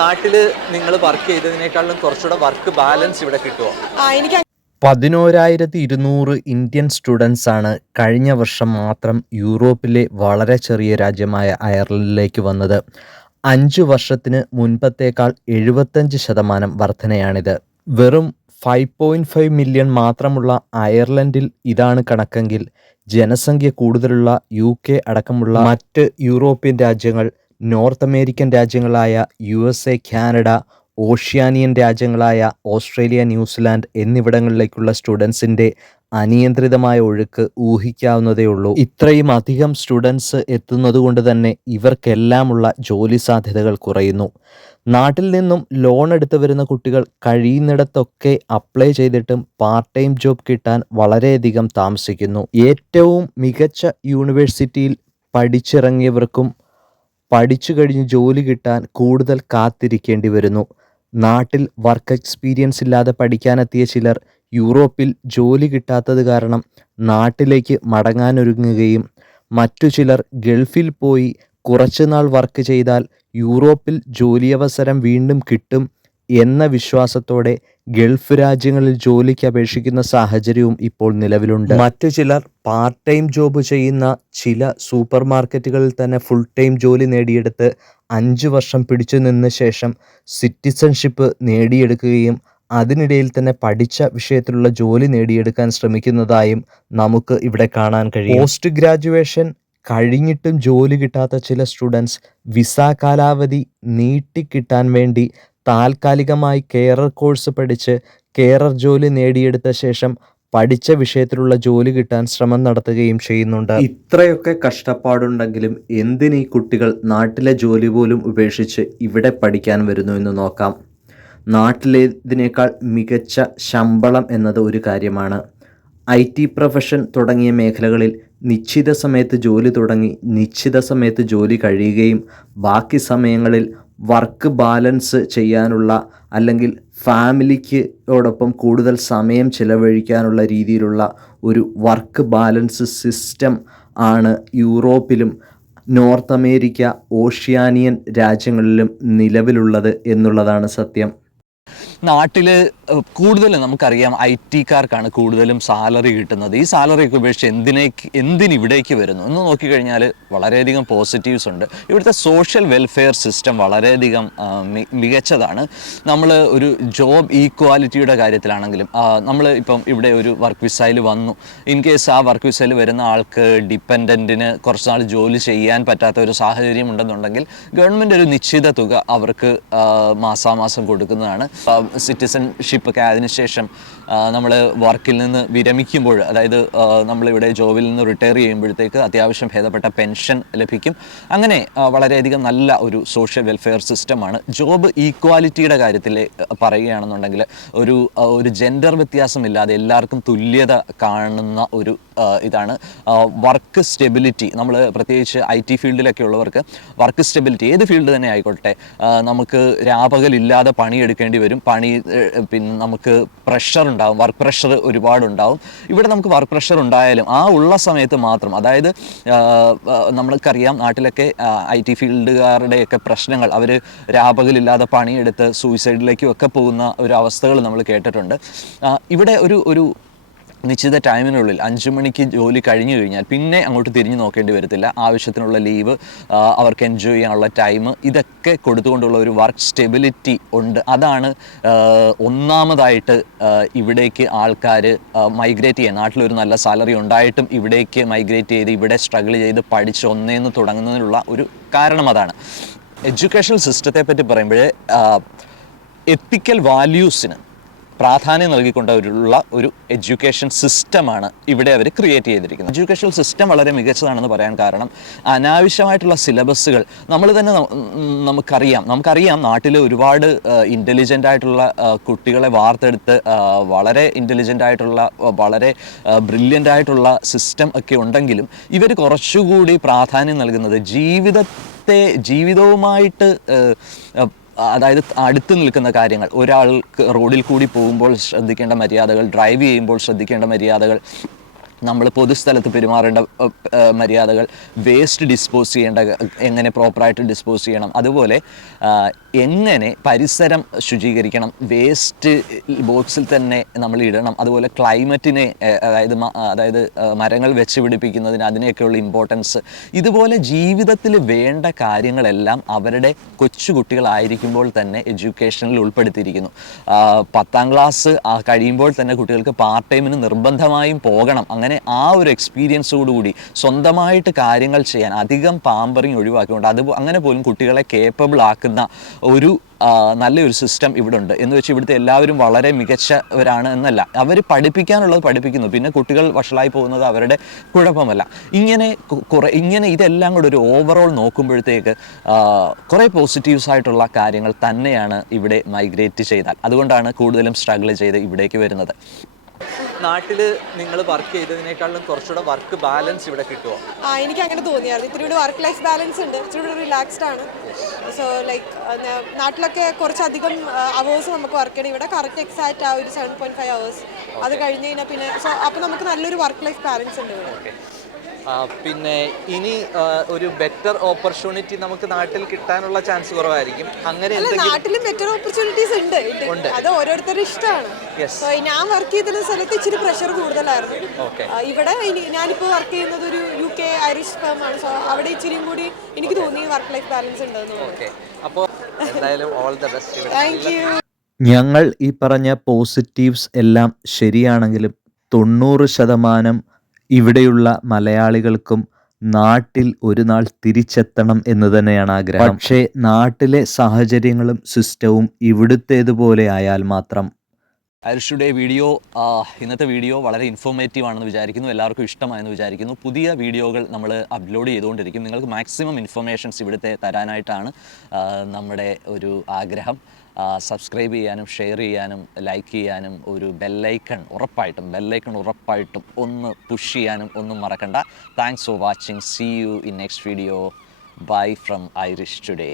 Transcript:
നാട്ടിൽ നിങ്ങൾ വർക്ക് ചെയ്തതിനേക്കാളും കുറച്ചുകൂടെ വർക്ക് ബാലൻസ് ഇവിടെ കിട്ടുമോ? എനിക്ക് 11,200 ഇന്ത്യൻ സ്റ്റുഡൻസ് ആണ് കഴിഞ്ഞ വർഷം മാത്രം യൂറോപ്പിലെ വളരെ ചെറിയ രാജ്യമായ അയർലൻഡിലേക്ക് വന്നത്. 5 വർഷത്തിന് മുൻപത്തേക്കാൾ 75% വർധനയാണിത്. വെറും 5.5 മില്യൺ മാത്രമുള്ള അയർലൻഡിൽ ഇതാണ് കണക്കെങ്കിൽ, ജനസംഖ്യ കൂടുതലുള്ള UK അടക്കമുള്ള മറ്റ് യൂറോപ്യൻ രാജ്യങ്ങൾ, നോർത്ത് അമേരിക്കൻ രാജ്യങ്ങളായ USA, കാനഡ, ഓഷ്യാനിയൻ രാജ്യങ്ങളായ ഓസ്ട്രേലിയ, ന്യൂസിലാൻഡ് എന്നിവിടങ്ങളിലേക്കുള്ള സ്റ്റുഡൻസിൻ്റെ അനിയന്ത്രിതമായ ഒഴുക്ക് ഊഹിക്കാവുന്നതേയുള്ളൂ. ഇത്രയും അധികം സ്റ്റുഡൻസ് എത്തുന്നതുകൊണ്ട് തന്നെ ഇവർക്കെല്ലാമുള്ള ജോലി സാധ്യതകൾ കുറയുന്നു. നാട്ടിൽ നിന്നും ലോൺ എടുത്തു വരുന്ന കുട്ടികൾ കഴിയുന്നിടത്തൊക്കെ അപ്ലൈ ചെയ്തിട്ടും പാർട്ട് ടൈം ജോബ് കിട്ടാൻ വളരെയധികം താമസിക്കുന്നു. ഏറ്റവും മികച്ച യൂണിവേഴ്സിറ്റിയിൽ പഠിച്ചിറങ്ങിയവർക്കും പഠിച്ചു കഴിഞ്ഞ് ജോലി കിട്ടാൻ കൂടുതൽ കാത്തിരിക്കേണ്ടി വരുന്നു. നാട്ടിൽ വർക്ക് എക്സ്പീരിയൻസ് ഇല്ലാതെ പഠിക്കാനെത്തിയ ചിലർ യൂറോപ്പിൽ ജോലി കിട്ടാത്തത് കാരണം നാട്ടിലേക്ക് മടങ്ങാനൊരുങ്ങുകയും മറ്റു ചിലർ ഗൾഫിൽ പോയി കുറച്ചുനാൾ വർക്ക് ചെയ്താൽ യൂറോപ്പിൽ ജോലിയവസരം വീണ്ടും കിട്ടും എന്ന വിശ്വാസത്തോടെ ഗൾഫ് രാജ്യങ്ങളിൽ ജോലിക്ക് അപേക്ഷിക്കുന്ന സാഹചര്യവും ഇപ്പോൾ നിലവിലുണ്ട്. മറ്റു ചിലർ പാർട്ട് ടൈം ജോബ് ചെയ്യുന്ന ചില സൂപ്പർ മാർക്കറ്റുകളിൽ തന്നെ ഫുൾ ടൈം ജോലി നേടിയെടുത്ത് 5 വർഷം പിടിച്ചു നിന്ന ശേഷം സിറ്റിസൺഷിപ്പ് നേടിയെടുക്കുകയും അതിനിടയിൽ തന്നെ പഠിച്ച വിഷയത്തിലുള്ള ജോലി നേടിയെടുക്കാൻ ശ്രമിക്കുന്നതായും നമുക്ക് ഇവിടെ കാണാൻ കഴിയും. പോസ്റ്റ് ഗ്രാജുവേഷൻ കഴിഞ്ഞിട്ടും ജോലി കിട്ടാത്ത ചില സ്റ്റുഡൻസ് വിസ കാലാവധി നീട്ടിക്കിട്ടാൻ വേണ്ടി താൽക്കാലികമായി കെയറർ കോഴ്സ് പഠിച്ച് കെയറർ ജോലി നേടിയെടുത്ത ശേഷം പഠിച്ച വിഷയത്തിലുള്ള ജോലി കിട്ടാൻ ശ്രമം നടത്തുകയും ചെയ്യുന്നുണ്ട്. ഇത്രയൊക്കെ കഷ്ടപ്പാടുണ്ടെങ്കിലും എന്തിനീ കുട്ടികൾ നാട്ടിലെ ജോലി പോലും ഉപേക്ഷിച്ച് ഇവിടെ പഠിക്കാൻ വരുന്നു എന്ന് നോക്കാം. നാട്ടിലേതിനേക്കാൾ മികച്ച ശമ്പളം എന്നത് ഒരു കാര്യമാണ്. IT പ്രൊഫഷൻ തുടങ്ങിയ മേഖലകളിൽ നിശ്ചിത സമയത്ത് ജോലി തുടങ്ങി നിശ്ചിത സമയത്ത് ജോലി കഴിയുകയും ബാക്കി സമയങ്ങളിൽ വർക്ക് ബാലൻസ് ചെയ്യാനുള്ള അല്ലെങ്കിൽ ഫാമിലിക്കോടൊപ്പം കൂടുതൽ സമയം ചിലവഴിക്കാനുള്ള രീതിയിലുള്ള ഒരു വർക്ക് ബാലൻസ് സിസ്റ്റം ആണ് യൂറോപ്പിലും നോർത്ത് അമേരിക്ക, ഓഷ്യാനിയൻ രാജ്യങ്ങളിലും നിലവിലുള്ളത് എന്നുള്ളതാണ് സത്യം. നാട്ടിൽ കൂടുതലും നമുക്കറിയാം IT-കാർക്കാണ് കൂടുതലും സാലറി കിട്ടുന്നത്. ഈ സാലറിയൊക്കെ ഉപേക്ഷിച്ച് എന്തിനിവിടേക്ക് വരുന്നു എന്ന് നോക്കിക്കഴിഞ്ഞാൽ വളരെയധികം പോസിറ്റീവ്സ് ഉണ്ട്. ഇവിടുത്തെ സോഷ്യൽ വെൽഫെയർ സിസ്റ്റം വളരെയധികം മികച്ചതാണ്. നമ്മൾ ഒരു ജോബ് ഈക്വാലിറ്റിയുടെ കാര്യത്തിലാണെങ്കിലും നമ്മൾ ഇപ്പം ഇവിടെ ഒരു വർക്ക് വിസയിൽ വന്നു, ഇൻ കേസ് ആ വർക്ക് വിസയിൽ വരുന്ന ആൾക്ക് ഡിപ്പെൻഡൻറ്റിന് കുറച്ച് നാൾ ജോലി ചെയ്യാൻ പറ്റാത്ത ഒരു സാഹചര്യം ഉണ്ടെന്നുണ്ടെങ്കിൽ ഗവൺമെൻറ് ഒരു നിശ്ചിത തുക അവർക്ക് മാസാമാസം കൊടുക്കുന്നതാണ്. സിറ്റിസൺഷിപ്പ് ഒക്കെ അതിനുശേഷം നമ്മൾ വർക്കിൽ നിന്ന് വിരമിക്കുമ്പോൾ, അതായത് നമ്മളിവിടെ ജോബിൽ നിന്ന് റിട്ടയർ ചെയ്യുമ്പോഴത്തേക്ക് അത്യാവശ്യം ഭേദപ്പെട്ട പെൻഷൻ ലഭിക്കും. അങ്ങനെ വളരെയധികം നല്ല ഒരു സോഷ്യൽ വെൽഫെയർ സിസ്റ്റമാണ്. ജോബ് ഈക്വാലിറ്റിയുടെ കാര്യത്തിൽ പറയുകയാണെന്നുണ്ടെങ്കിൽ ഒരു ജെൻഡർ വ്യത്യാസമില്ലാതെ എല്ലാവർക്കും തുല്യത കാണുന്ന ഒരു ഇതാണ്. വർക്ക് സ്റ്റെബിലിറ്റി, നമ്മൾ പ്രത്യേകിച്ച് IT ഫീൽഡിലൊക്കെ ഉള്ളവർക്ക് വർക്ക് സ്റ്റെബിലിറ്റി ഏത് ഫീൽഡ് തന്നെ ആയിക്കോട്ടെ, നമുക്ക് രാപകലില്ലാതെ പണിയെടുക്കേണ്ടി വരും. പിന്നെ നമുക്ക് പ്രഷർ ഉണ്ടാവും, വർക്ക് പ്രഷർ ഒരുപാടുണ്ടാവും. ഇവിടെ നമുക്ക് വർക്ക് പ്രഷർ ഉണ്ടായാലും ആ ഉള്ള സമയത്ത് മാത്രം, അതായത് നമ്മൾക്കറിയാം നാട്ടിലൊക്കെ IT ഫീൽഡുകാരുടെയൊക്കെ പ്രശ്നങ്ങൾ, അവർ രാപകലില്ലാതെ പണിയെടുത്ത് സൂയിസൈഡിലേക്കും ഒക്കെ പോകുന്ന ഒരു അവസ്ഥകൾ നമ്മൾ കേട്ടിട്ടുണ്ട്. ഇവിടെ ഒരു നിശ്ചിത ടൈമിനുള്ളിൽ 5 മണിക്ക് ജോലി കഴിഞ്ഞു കഴിഞ്ഞാൽ പിന്നെ അങ്ങോട്ട് തിരിഞ്ഞു നോക്കേണ്ടി വരത്തില്ല. ആവശ്യത്തിനുള്ള ലീവ്, അവർക്ക് എൻജോയ് ചെയ്യാനുള്ള ടൈം, ഇതൊക്കെ കൊടുത്തുകൊണ്ടുള്ള ഒരു വർക്ക് സ്റ്റെബിലിറ്റി ഉണ്ട്. അതാണ് ഒന്നാമതായിട്ട് ഇവിടേക്ക് ആൾക്കാർ മൈഗ്രേറ്റ് ചെയ്യാൻ, നാട്ടിലൊരു നല്ല സാലറി ഉണ്ടായിട്ടും ഇവിടേക്ക് മൈഗ്രേറ്റ് ചെയ്ത് ഇവിടെ സ്ട്രഗിൾ ചെയ്ത് പഠിച്ച് ഒന്നേന്ന് തുടങ്ങുന്നതിനുള്ള ഒരു കാരണം അതാണ്. എഡ്യൂക്കേഷണൽ സിസ്റ്റത്തെ പറ്റി പറയുമ്പോൾ എത്തിക്കൽ വാല്യൂസിന് പ്രാധാന്യം നൽകിക്കൊണ്ടുള്ള ഒരു എഡ്യൂക്കേഷൻ സിസ്റ്റമാണ് ഇവിടെ അവർ ക്രിയേറ്റ് ചെയ്തിരിക്കുന്നത്. എഡ്യൂക്കേഷൻ സിസ്റ്റം വളരെ മികച്ചതാണെന്ന് പറയാൻ കാരണം അനാവശ്യമായിട്ടുള്ള സിലബസുകൾ നമ്മൾ തന്നെ നമുക്കറിയാം നാട്ടിൽ ഒരുപാട് ഇൻ്റലിജൻ്റ് ആയിട്ടുള്ള കുട്ടികളെ വാർത്തെടുത്ത് വളരെ ഇൻ്റലിജൻ്റ് ആയിട്ടുള്ള വളരെ ബ്രില്യൻ്റ് ആയിട്ടുള്ള സിസ്റ്റം ഒക്കെ ഉണ്ടെങ്കിലും ഇവർ കുറച്ചുകൂടി പ്രാധാന്യം നൽകുന്നത് ജീവിതവുമായിട്ട് അതായത് അടുത്ത് നിൽക്കുന്ന കാര്യങ്ങൾ, ഒരാൾക്ക് റോഡിൽ കൂടി പോകുമ്പോൾ ശ്രദ്ധിക്കേണ്ട മര്യാദകൾ, ഡ്രൈവ് ചെയ്യുമ്പോൾ ശ്രദ്ധിക്കേണ്ട മര്യാദകൾ, നമ്മൾ പൊതുസ്ഥലത്ത് പെരുമാറേണ്ട മര്യാദകൾ, വേസ്റ്റ് ഡിസ്പോസ് ചെയ്യേണ്ട എങ്ങനെ പ്രോപ്പറായിട്ട് ഡിസ്പോസ് ചെയ്യണം, അതുപോലെ എങ്ങനെ പരിസരം ശുചീകരിക്കണം, വേസ്റ്റ് ബോക്സിൽ തന്നെ നമ്മൾ ഇടണം, അതുപോലെ ക്ലൈമറ്റിനെ അതായത് മരങ്ങൾ വെച്ച് പിടിപ്പിക്കുന്നതിന് അതിനെയൊക്കെയുള്ള ഇമ്പോർട്ടൻസ്, ഇതുപോലെ ജീവിതത്തിൽ വേണ്ട കാര്യങ്ങളെല്ലാം അവരുടെ കൊച്ചുകുട്ടികളായിരിക്കുമ്പോൾ തന്നെ എഡ്യൂക്കേഷനിൽ ഉൾപ്പെടുത്തിയിരിക്കുന്നു. 10ാം ക്ലാസ് കഴിയുമ്പോൾ തന്നെ കുട്ടികൾക്ക് പാർട്ട് ടൈമിന് നിർബന്ധമായും പോകണം. അങ്ങനെ ആ ഒരു എക്സ്പീരിയൻസോടുകൂടി സ്വന്തമായിട്ട് കാര്യങ്ങൾ ചെയ്യാൻ അധികം പാമ്പറിങ് ഒഴിവാക്കിക്കൊണ്ട് അങ്ങനെ പോലും കുട്ടികളെ കേപ്പബിൾ ആക്കുന്ന ഒരു നല്ലൊരു സിസ്റ്റം ഇവിടെ ഉണ്ട്. എന്ന് വെച്ച് ഇവിടുത്തെ എല്ലാവരും വളരെ മികച്ചവരാണ് എന്നല്ല, അവർ പഠിപ്പിക്കാനുള്ളത് പഠിപ്പിക്കുന്നു, പിന്നെ കുട്ടികൾ വഷളായി പോകുന്നത് അവരുടെ കുഴപ്പമല്ല. ഇങ്ങനെ ഇതെല്ലാം കൂടെ ഒരു ഓവറോൾ നോക്കുമ്പോഴത്തേക്ക് കുറേ പോസിറ്റീവ്സ് ആയിട്ടുള്ള കാര്യങ്ങൾ തന്നെയാണ് ഇവിടെ മൈഗ്രേറ്റ് ചെയ്താൽ. അതുകൊണ്ടാണ് കൂടുതലും സ്ട്രഗിൾ ചെയ്ത് ഇവിടേക്ക് വരുന്നത്. നാട്ടിൽ നിങ്ങൾ വർക്ക് ചെയ്തതിനേക്കാളും കുറച്ചുകൂടെ വർക്ക് ബാലൻസ് ഇവിടെ കിട്ടുമോ? എനിക്ക് അങ്ങനെ തോന്നിയായിരുന്നു. ഇത്തിരി കൂടി വർക്ക് ലൈഫ് ബാലൻസ് ഉണ്ട്, ഇത്തിരി കൂടി റിലാക്സ്ഡ് ആണ്. സോ ലൈക്ക് നാട്ടിലൊക്കെ കുറച്ചധികം അവേഴ്സ് നമുക്ക് വർക്ക് ചെയ്യണം. ഇവിടെ കറക്റ്റ് എക്സാക്റ്റ് ആ ഒരു 7.5 hours. അത് കഴിഞ്ഞ് കഴിഞ്ഞാൽ പിന്നെ അപ്പോൾ നമുക്ക് നല്ലൊരു വർക്ക് ലൈഫ് ബാലൻസ് ഉണ്ട് ഇവിടെ. പിന്നെ ഇനി ഒരു ബെറ്റർ ഓപ്പർച്യൂണിറ്റി നമുക്ക് നാട്ടിൽ കിട്ടാനുള്ള ചാൻസ് കുറവായിരിക്കും. അങ്ങനെ നാട്ടിലും ബെറ്റർ ഓപ്പർച്യൂണിറ്റീസ് ഉണ്ട്, അത് ഓരോരുത്തരുടെ ഇഷ്ടമാണ്. ഞാൻ വർക്ക് ചെയ്തിരുന്ന സ്ഥലത്ത് ഇച്ചിരി പ്രഷർ കൂടുതലായിരുന്നു. ഇവിടെ ഞാനിപ്പോൾ വർക്ക് ചെയ്യുന്നത് ഒരു UK ഐറിഷ് ഫേം ആണ്. സോ അവിടെ ഇച്ചിരിയും കൂടി എനിക്ക് തോന്നി വർക്ക് ലൈഫ് ബാലൻസ് ഉണ്ടെന്ന്. അപ്പോൾ എന്തായാലും all the best. Thank you. ഞങ്ങൾ ഈ പറഞ്ഞ പോസിറ്റീവ്സ് എല്ലാം ശരിയാണെങ്കിലും 90% ഇവിടെയുള്ള മലയാളികൾക്കും നാട്ടിൽ ഒരു നാൾ തിരിച്ചെത്തണം എന്ന് തന്നെയാണ് ആഗ്രഹം. പക്ഷേ നാട്ടിലെ സാഹചര്യങ്ങളും സിസ്റ്റവും ഇവിടുത്തേതുപോലെ ആയാൽ മാത്രം. ഐറിഷ് ടുഡേ വീഡിയോ, ഇന്നത്തെ വീഡിയോ വളരെ ഇൻഫോർമേറ്റീവ് ആണെന്ന് വിചാരിക്കുന്നു, എല്ലാവർക്കും ഇഷ്ടമായെന്ന് വിചാരിക്കുന്നു. പുതിയ വീഡിയോകൾ നമ്മൾ അപ്ലോഡ് ചെയ്തുകൊണ്ടിരിക്കും. നിങ്ങൾക്ക് മാക്സിമം ഇൻഫർമേഷൻസ് ഇവിടുത്തെ തരാനായിട്ടാണ് നമ്മുടെ ഒരു ആഗ്രഹം. സബ്സ്ക്രൈബ് ചെയ്യാനും ഷെയർ ചെയ്യാനും ലൈക്ക് ചെയ്യാനും ഒരു ബെല്ലൈക്കൺ ഉറപ്പായിട്ടും ഒന്ന് പുഷ് ചെയ്യാനും ഒന്നും മറക്കണ്ട. Thanks for watching. See you in next video. Bye from Irish today.